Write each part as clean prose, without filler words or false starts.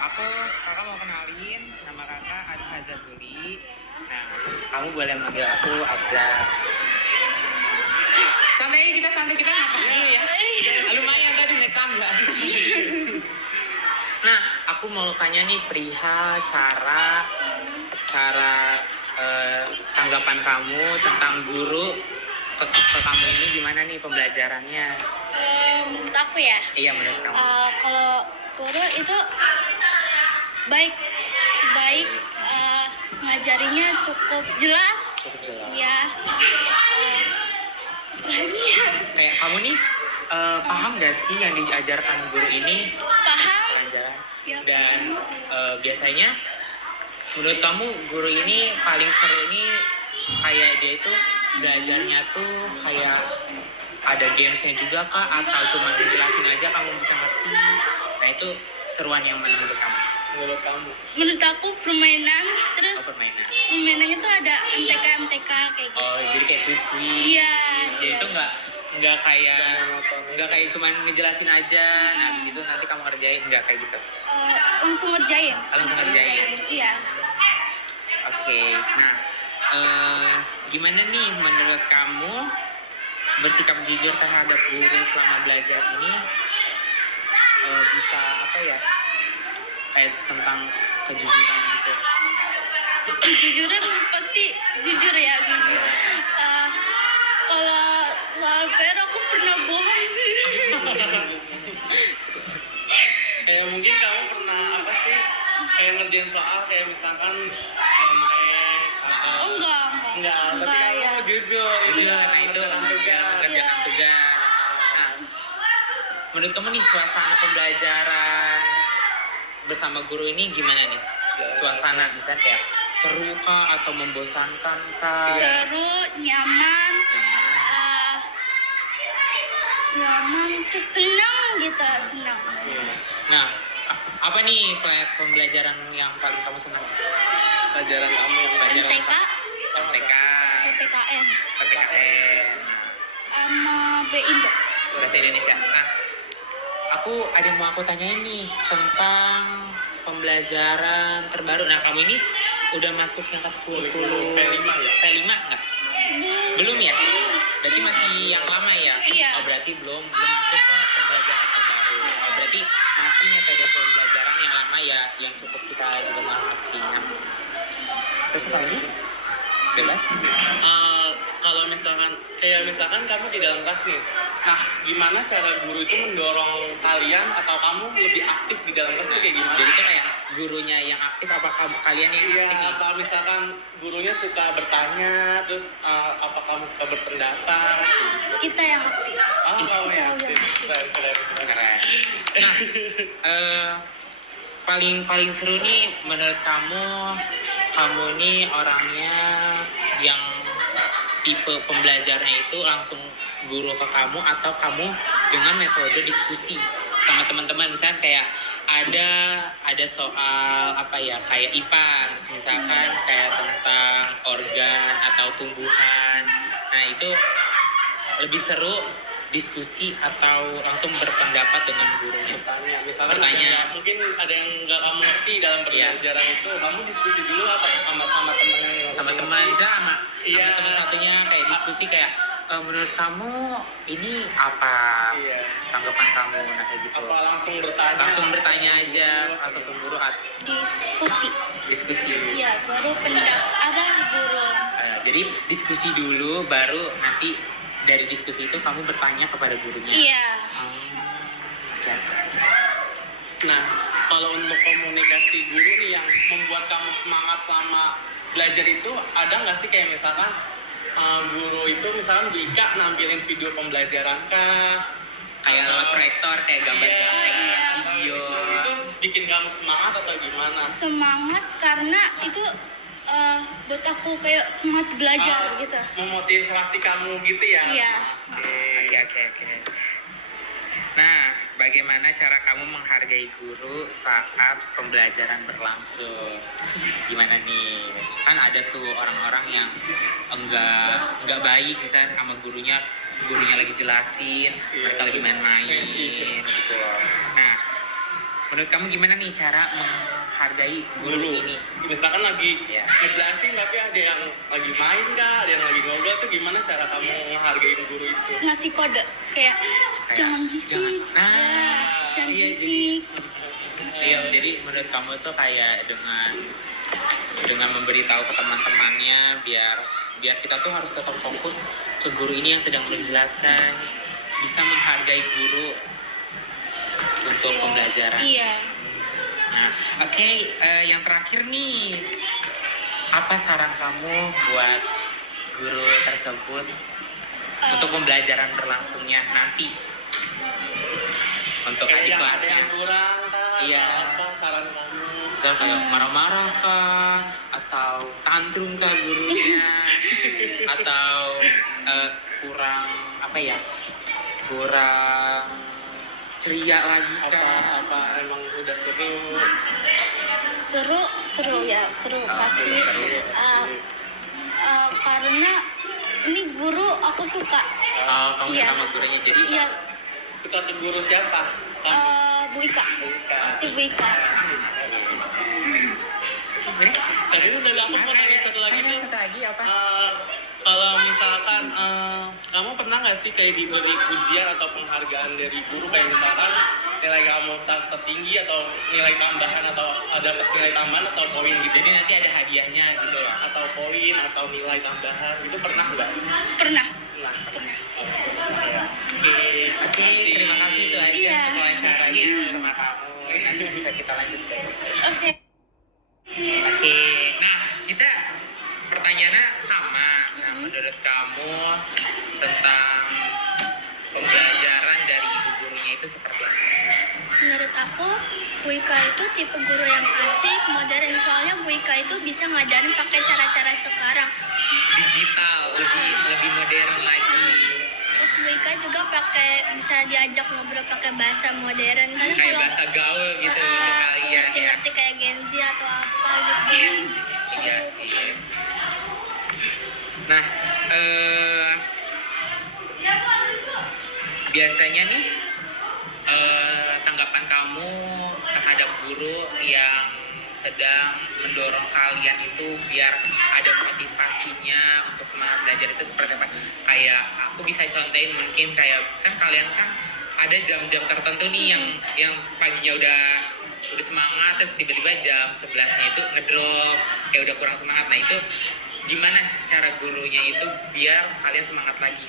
Kakak mau kenalin, nama kakak Azza Zuli. Nah, kamu boleh manggil aku Azza. Santai kita nafas dulu ya. Lumayan tadi naik tangga. Nah, aku mau tanya nih perihal cara tanggapan kamu tentang guru ke kamu ini gimana nih pembelajarannya? Menurut aku ya. Iya, menurut kamu. Kalau guru itu baik, ngajarinya cukup jelas. Ya. Kayak kamu nih paham gak sih yang diajarkan guru ini? Paham. Pelajaran. Ya, Dan biasanya menurut kamu guru ini paling seru nih kayak dia itu belajarnya tuh kayak ada gamesnya juga kah atau cuma dijelasin aja kamu bisa ngerti? Nah itu seruan yang mana menurut kamu? Menurut aku permainan, terus Permainan. permainannya tuh ada MTK kayak gitu. Oh jadi kayak quiz. Iya. Dia itu nggak kayak cuma ngejelasin aja. Nah di situ nanti kamu ngerjain nggak kayak gitu? Langsung ngerjain. Iya. Oke. Nah gimana nih menurut kamu bersikap jujur terhadap guru selama belajar ini bisa apa ya kayak tentang kejujuran gitu? Kejujuran pasti jujur ya. Kalau soal PR aku pernah bohong sih. Kayak mungkin kamu pernah apa sih kayak ngerjain soal kayak misalkan contek atau Enggak tapi kamu ya. jujur Nah itu mengerjakan tugas. Nah, menurut kamu nih suasana pembelajaran bersama guru ini gimana nih? Suasana misalnya kayak seru kah atau membosankan kah? Seru, nyaman, terus senang. Nah, apa nih pembelajaran yang paling kamu senang? pelajaran kamu yang belajar MTK, TK, PPKN, PPKN, sama BINDO. bahasa Indonesia. Nah, ada yang mau aku tanyain nih tentang pembelajaran terbaru. Nah, kamu ini udah masuk tingkat kurikulum P5 ya? P5 nggak? Belum ya? Berarti masih yang lama ya? Iya. Oh, berarti belum masuk ke pembelajaran terbaru. Oh, berarti masih metode pembelajaran yang lama ya, yang cukup kita juga mengerti. Nah, terus apa lagi? Bebas? Kalau misalkan kamu di dalam kelas nih, nah gimana cara guru itu mendorong kalian atau kamu lebih aktif di dalam kelas itu kayak gimana? Jadi itu kayak gurunya yang aktif apa kalian yang Iya, aktif nih? atau misalkan gurunya suka bertanya, terus apa kamu suka berpendapat? Kita yang aktif. Kamu yang aktif. Keren. Nah, paling seru nih menurut kamu nih orangnya yang tipe pembelajarnya itu langsung guru ke kamu atau kamu dengan metode diskusi sama teman-teman, misalnya kayak ada soal apa ya kayak IPA misalkan kayak tentang organ atau tumbuhan. Nah itu lebih seru diskusi atau langsung berpendapat dengan gurunya? Bertanya. Mungkin ada yang nggak kamu ngerti dalam pembelajaran itu, kamu diskusi dulu atau sama teman yang sama teman, sama teman satunya kayak diskusi kayak menurut kamu ini apa tanggapan kamu, nah kayak gitu. Apa langsung bertanya aja langsung ke guru atau diskusi. Iya, baru guru. Jadi diskusi dulu baru nanti dari diskusi itu kamu bertanya kepada gurunya. Iya. Nah, kalau untuk komunikasi guru nih yang membuat kamu semangat selama belajar itu, ada nggak sih kayak misalkan guru itu misalkan Bu Ika nampilin video pembelajaran kah? Kayak lewat proyektor, kayak gambar-gambar, video. Itu bikin kamu semangat atau gimana? Semangat karena itu buat aku kayak semangat belajar gitu. Memotivasi kamu gitu ya? Iya. Oke. Nah, bagaimana cara kamu menghargai guru saat pembelajaran berlangsung? Gimana nih? Kan ada tuh orang-orang yang enggak baik misalnya sama gurunya lagi jelasin, mereka lagi main-main gitu. Nah, menurut kamu gimana nih cara menghargai guru ini? Misalkan lagi Ya. ngejelasin tapi ada yang lagi main kah, ada yang lagi ngobrol tuh gimana cara kamu menghargai guru itu? Ngasih kode kayak jangan berisik. Nah, Ya, jangan iya, berisik. Iya, jadi menurut kamu tuh kayak dengan memberitahu ke teman-temannya biar kita tuh harus tetap fokus ke guru ini yang sedang menjelaskan, bisa menghargai guru untuk pembelajaran. Iya. Nah, oke, yang terakhir nih, apa saran kamu buat guru tersebut untuk pembelajaran berlangsungnya nanti untuk adik Kayak ada kelasnya? yang kurang kah? Iya. Atau apa saran kamu? Misal kayak marah-marah kah, atau tantrum kah gurunya, atau kurang apa ya, kurang ceria lagi kah? Apa emang udah seru? Seru ya, seru pasti. Seru. Karena ini guru aku suka. Kamu Iya. suka sama gurunya, jadi Iya, Suka ke guru siapa? Bu Ika. Pasti Bu Ika. Tadi tuh dari aku mau nanya satu lagi tuh. Satu lagi apa? Kalau misalkan kamu pernah nggak sih kayak diberi pujian atau penghargaan dari guru, kayak misalkan nilai kamu tertinggi atau nilai tambahan atau dapat nilai tambahan atau poin gitu, Jadi nanti ada hadiahnya gitu ya. atau poin atau nilai tambahan itu pernah nggak? Pernah. Nah, Pernah. Oke, terima kasih itu aja Iya. untuk wawancaranya sama kamu. Nanti bisa kita lanjut lagi. Oke. Oke, nah kita pertanyaannya sama. Nah, menurut kamu tentang pembelajaran dari ibu gurunya itu seperti apa? Menurut aku, Bu Ika itu tipe guru yang asik, modern. Soalnya Bu Ika itu bisa ngajarin pakai cara-cara sekarang. Digital, lebih modern lagi. Terus Bu Ika juga bisa diajak ngobrol pakai bahasa modern. Kan Kayak bahasa gaul gitu untuk kalian ya. ngerti-ngerti kayak Gen Z atau apa gitu. Iya Seru. sih. Nah, biasanya nih tanggapan kamu terhadap guru yang sedang mendorong kalian itu biar ada motivasinya untuk semangat belajar itu seperti apa? Kayak aku bisa contohin mungkin kayak kan kalian kan ada jam-jam tertentu nih yang paginya udah semangat, terus tiba-tiba jam 11-nya itu ngedrop, kayak udah kurang semangat. Nah itu gimana cara gurunya itu biar kalian semangat lagi?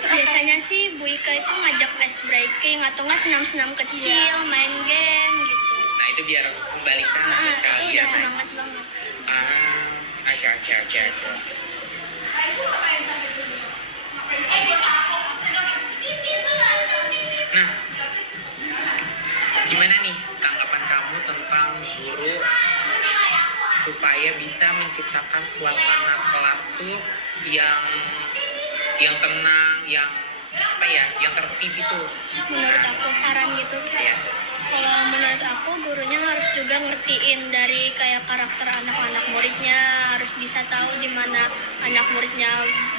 Biasanya sih Bu Ika itu ngajak ice breaking atau nggak senam-senam kecil, main game gitu. Nah itu biar membalikan Nah, ke itu kalian. udah semangat banget. Oke. Nah, gimana nih tanggapan kamu tentang guru supaya bisa menciptakan suasana kelas tuh yang tenang, yang apa ya, yang tertib itu? Menurut aku saran gitu. Ya. Kalau menurut aku gurunya harus juga ngertiin dari kayak karakter anak-anak muridnya, harus bisa tahu di mana anak muridnya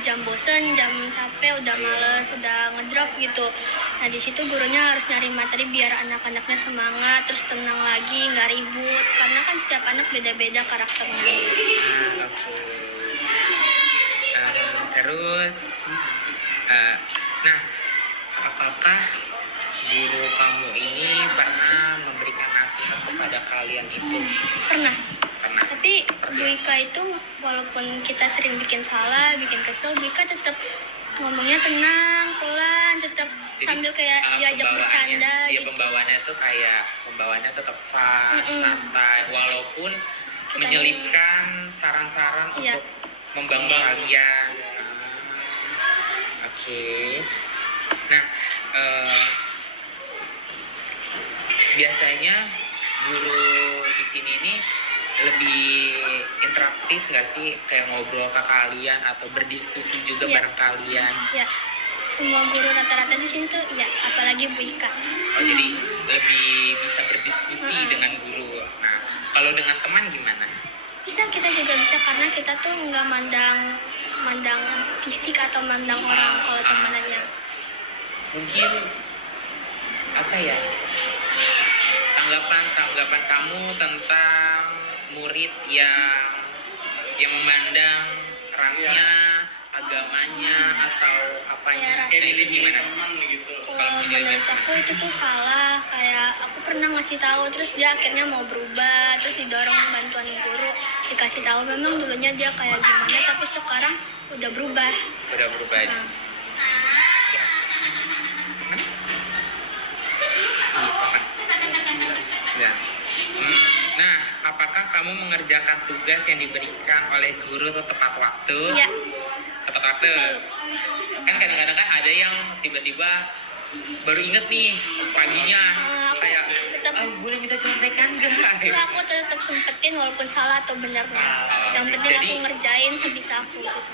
jam bosen, jam capek, udah males, udah ngedrop gitu. Nah di situ gurunya harus nyari materi biar anak-anaknya semangat, terus tenang lagi, nggak ribut. Karena kan setiap anak beda-beda karakternya. Oke. Terus, nah, apakah guru kamu ini pernah memberikan nasihat kepada kalian itu? Pernah. Pernah. Tapi Bu Ika itu walaupun kita sering bikin salah, bikin kesel, Bu Ika tetap ngomongnya tenang, pelan, tetap Jadi, sambil kayak diajak pembawaannya- bercanda Iya, gitu. pembawaannya tetap fun, santai, walaupun Kita- menyelipkan saran-saran Iya. untuk membangun kalian. Oke. Nah, biasanya guru di sini nih lebih interaktif nggak sih, kayak ngobrol ke kalian atau berdiskusi juga Iya. bareng kalian? Ya, semua guru rata-rata di sini tuh ya, apalagi Bu Ika. Oh, jadi lebih bisa berdiskusi dengan guru. Nah, kalau dengan teman gimana? Bisa, kita juga bisa karena kita tuh nggak mandang fisik atau mandang orang kalau temanannya. Mungkin apa ya, tanggapan kamu tentang murid yang memandang rasnya, agamanya atau apanya. Ya, Jadi gimana? teman gitu. Kalau menurut aku itu tuh salah, kayak aku pernah ngasih tahu terus dia akhirnya mau berubah, terus didorong bantuan guru, dikasih tahu memang dulunya dia kayak gimana tapi sekarang udah berubah. Udah berubah. Nah, Sembilan. Nah, apakah kamu mengerjakan tugas yang diberikan oleh guru tepat waktu? iya, Tepat waktu. Kan kadang-kadang kan ada yang tiba-tiba baru inget nih paginya aku kayak tetap boleh minta contekan gak? ya, aku tetap sempetin walaupun salah atau benar. Yang penting aku Jadi- ngerjain sebisa aku gitu.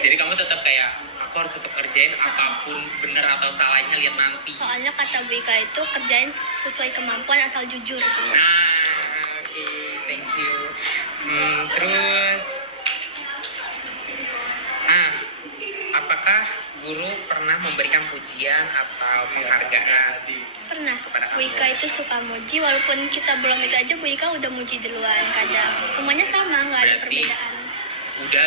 Jadi kamu tetap kayak aku harus tetap kerjain apapun benar atau salahnya lihat nanti. Soalnya kata Bu Ika itu kerjain sesuai kemampuan asal jujur gitu. Oke, thank you. Terus, apakah guru pernah memberikan pujian atau penghargaan? Pernah, Kepada Bu kamu. Ika itu suka muji walaupun kita belum itu aja Bu Ika udah muji duluan kadang. Semuanya sama, nggak ada Berarti- perbedaan. Udah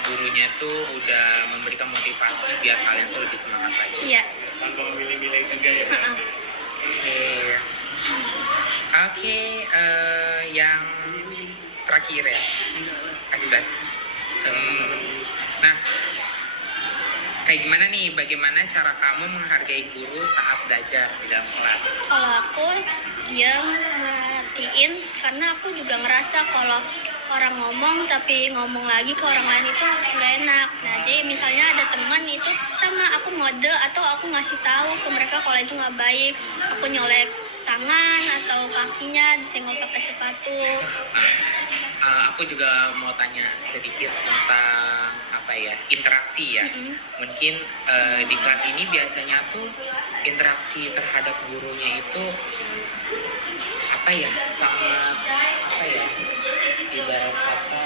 gurunya tuh udah memberikan motivasi biar kalian tuh lebih semangat lagi. Iya, Tanpa memilih-milih juga ya. heeh. Oke, yang terakhir ya, kasih belas. Nah, kayak gimana nih? Bagaimana cara kamu menghargai guru saat belajar di dalam kelas? Kalau aku dia merhatiin karena aku juga ngerasa kalau orang ngomong tapi ngomong lagi ke orang lain itu nggak enak. Nah jadi misalnya ada teman itu sama aku ngode atau aku ngasih tahu ke mereka kalau itu nggak baik. Aku nyolek tangan atau kakinya disenggol pakai sepatu. Aku juga mau tanya sedikit tentang apa ya, interaksi ya. Mm-mm. Mungkin di kelas ini biasanya tuh interaksi terhadap gurunya itu apa ya, sangat apa ya, ibarat kata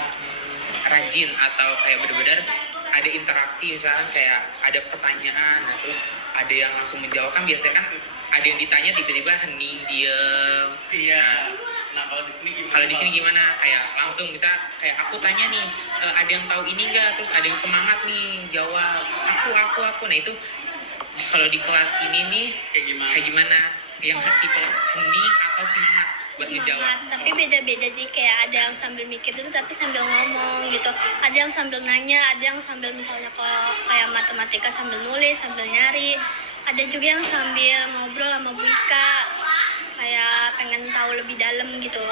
rajin atau kayak benar-benar ada interaksi, misalkan kayak ada pertanyaan, nah terus ada yang langsung menjawab. Kan biasanya kan ada yang ditanya tiba-tiba hening diem. Iya. Nah kalau di sini gimana? Kalau di sini gimana? Kayak langsung bisa kayak aku tanya nih, ada yang tahu ini enggak? Terus ada yang semangat nih jawab. Aku. Nah itu kalau di kelas ini nih Kayak gimana? Yang tipe hening atau semangat buat ngejawab? Semangat, tapi beda-beda sih, kayak ada yang sambil mikir dulu tapi sambil ngomong gitu, ada yang sambil nanya, ada yang sambil misalnya kalau kayak matematika sambil nulis, sambil nyari, ada juga yang sambil ngobrol sama Bu Ika kayak pengen tahu lebih dalam gitu.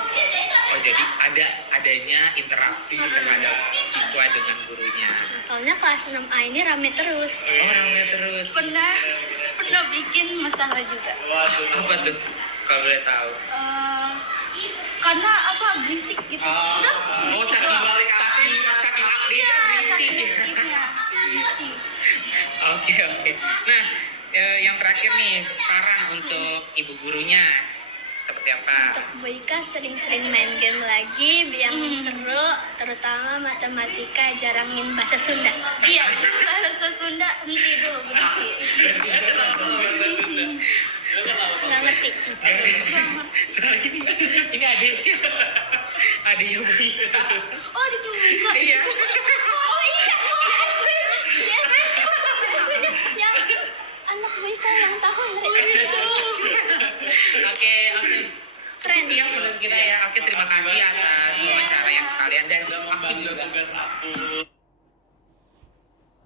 Oh jadi adanya interaksi terhadap siswa dengan gurunya. Nah, soalnya kelas 6A ini rame terus. Oh ramai terus. Pernah bikin masalah juga. Waduh. Apa tuh? Kalau boleh tahu. Karena apa berisik gitu. Udah Oh berisik saking doang. saking aktifnya Saking berisik. aktifnya berisik. Oke. Nah, yang terakhir nih, saran untuk ibu gurunya seperti apa? Untuk Bu Ika sering-sering main game lagi yang seru, terutama matematika, jarangin bahasa Sunda. Iya, bahasa Sunda henti dulu berhenti. Nggak ngerti. Soalnya ini adiknya Bu Ika. Oh di Ika. Iya. Oh iya, PSW. Yang anak Bu Ika ulang tahun. Oke. Keren. Iya menurut kita ya. Oke, terima kasih atas wawancara yang kalian dan Udah aku membantu juga. tugas aku.